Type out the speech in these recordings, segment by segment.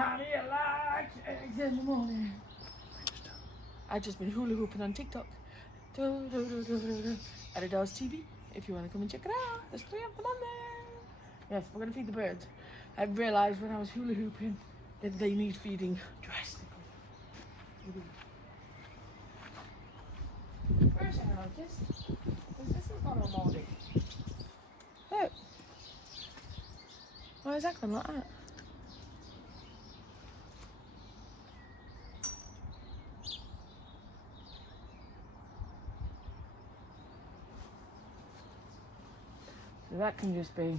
How do you like eggs in the morning? I've just been hula hooping on TikTok. Adelesexyuk TV. If you want to come and check it out, there's 3 of them on there. Yes, we're gonna feed the birds. I realized when I was hula hooping that they need feeding drastically. First thing I noticed is this is not all moldy. Look. Why is that going like that? So that can just be...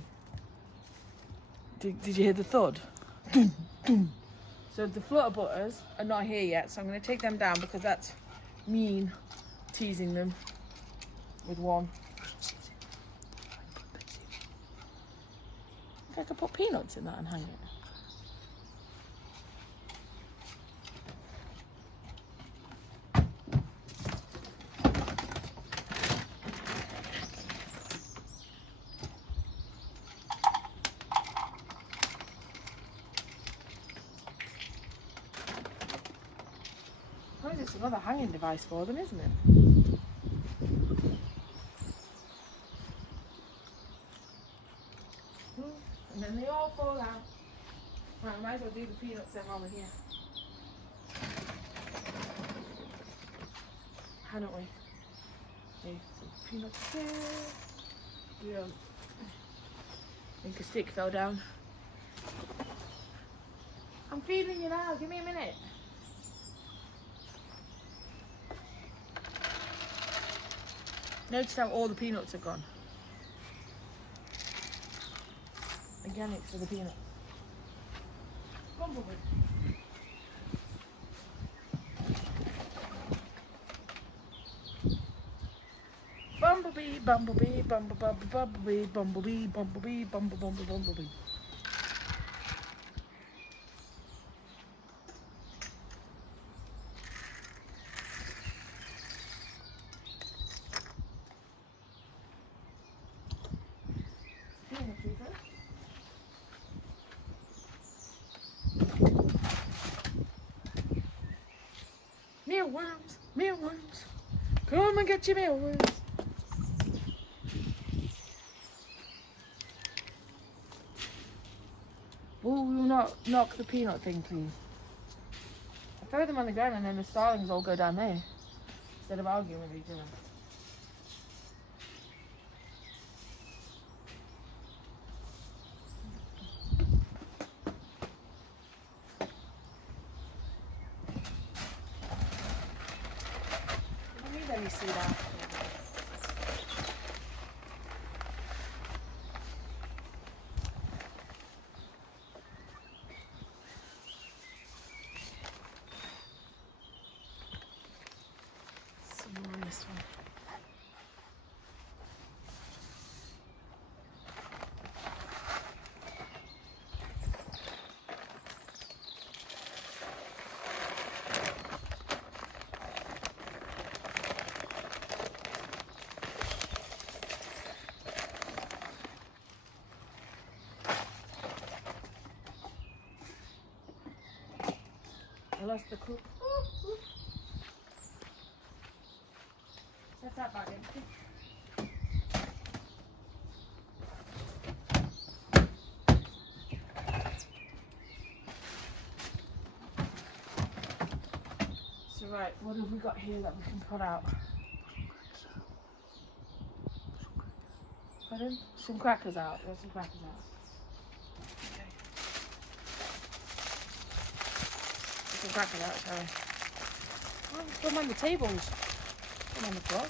Did you hear the thud? Dum, dum. So the flutter butters are not here yet, so I'm going to take them down because that's mean teasing them with one. I think I could put peanuts in that and hang it. I suppose it's another hanging device for them, isn't it? And then they all fall out. Right, I might as well do the peanuts then while we're here. Hadn't we? Okay, so peanuts here. Yeah. I think a stick fell down. I'm feeding you now, give me a minute. Notice how all the peanuts are gone. Again, it's for the peanuts. Bumblebee. Bumblebee, bumblebee, bumblebee, bumblebee, bumblebee, bumblebee, bumblebee. Mealworms, mealworms, come and get your mealworms. Will you not knock the peanut thing, please? I throw them on the ground and then the starlings all go down there instead of arguing with each other. Let me see that. Some more on this one. I lost the cook. Set that back empty. So right, what have we got here that we can put out? Pardon? Some crackers out. There's some crackers out. Some crackers out, shall we? Oh, put them on the tables. Put them on the floor.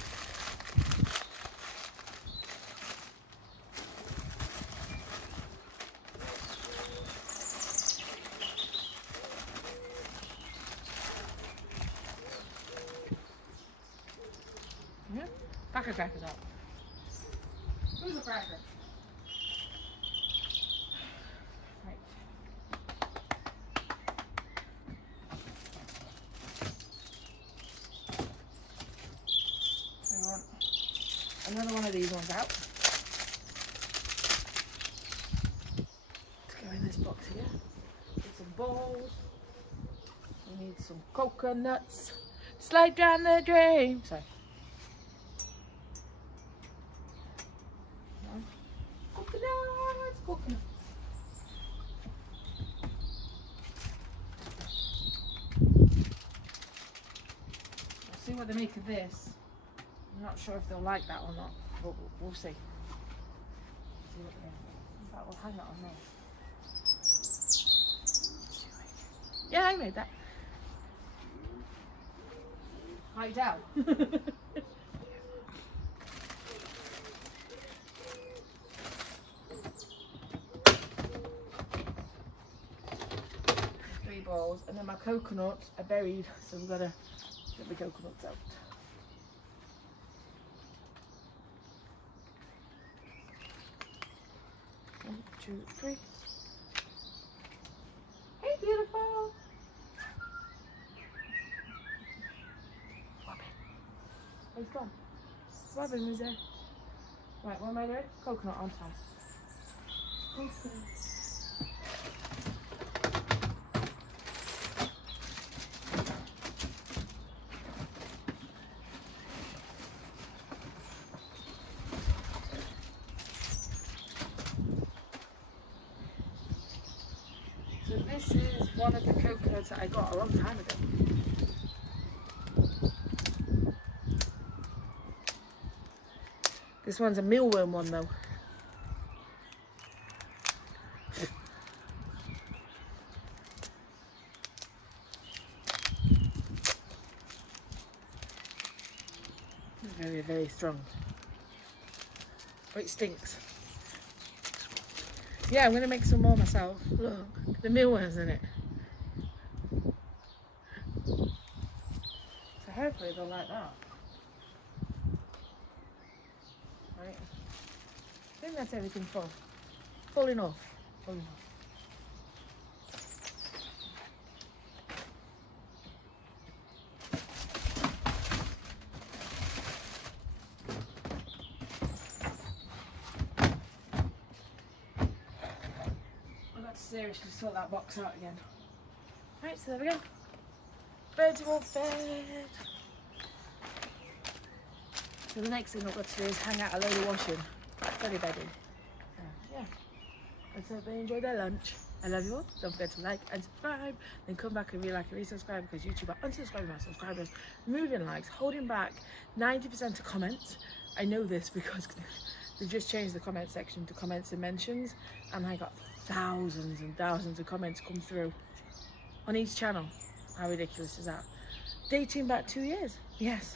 Yeah, pack of crackers out. Who's a cracker? Right. We want another one of these ones out. Let's go in this box here. Get some balls. We need some coconuts. Slide down the drain. Sorry. Coconuts, coconuts. Let's see what they make of this. I'm not sure if they'll like that or not, but we'll see. See what they make. In fact, we'll hang that on there. Yeah, I made that. Hide down. 3 balls, and then my coconuts are buried, so we've got to get the coconuts out. One, 2, 3. Hey, beautiful. He's gone. Robin was there. Right, what am I doing? Coconut on top. Coconut. So this is one of the coconuts that I got a long time ago. This one's a mealworm one though. Very, very strong. Oh, it stinks. Yeah, I'm going to make some more myself. Look, the mealworms in it. So hopefully they'll like that. Right. I think that's everything full. Full enough. Full enough. I've got to seriously sort that box out again. Right, so there we go. Birds are all fed. So the next thing I've got to do is hang out a load of washing. Very bedding. Yeah. And so they enjoy their lunch. I love you all. Don't forget to like and subscribe. Then come back and re-like and re-subscribe because YouTube are unsubscribing my subscribers. Moving likes, holding back 90% of comments. I know this because they've just changed the comment section to comments and mentions. And I got thousands and thousands of comments come through on each channel. How ridiculous is that? Dating back 2 years. Yes.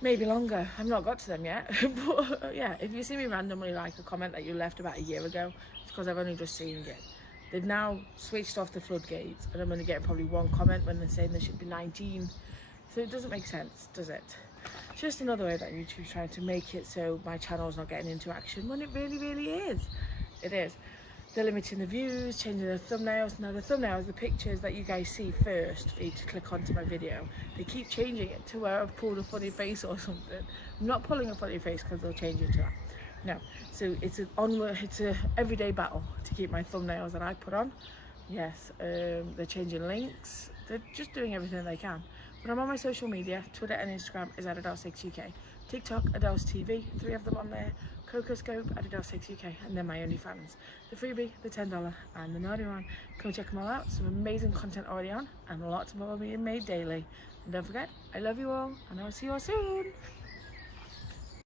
Maybe longer. I've not got to them yet. But yeah, if you see me randomly like a comment that you left about a year ago, it's because I've only just seen it. They've now switched off the floodgates and I'm only getting probably 1 comment when they're saying there should be 19. So it doesn't make sense, does it? It's just another way that YouTube's trying to make it so my channel's not getting interaction when it really, really is. It is. They're limiting the views, changing the thumbnails. Now the thumbnails, the pictures that you guys see first for you to click onto my video, they keep changing it to where I've pulled a funny face or something. I'm not pulling a funny face because they'll change it to that. No, so it's an everyday battle to keep my thumbnails that I put on. Yes, they're changing links. They're just doing everything they can. But I'm on my social media. Twitter and Instagram is Adelesexyuk. TikTok, Adeles TV, 3 of them on there. Cocoscope, Adelesexyuk, and then my OnlyFans. The freebie, the $10, and the naughty one. Go check them all out. Some amazing content already on, and lots more being made daily. And don't forget, I love you all, and I'll see you all soon.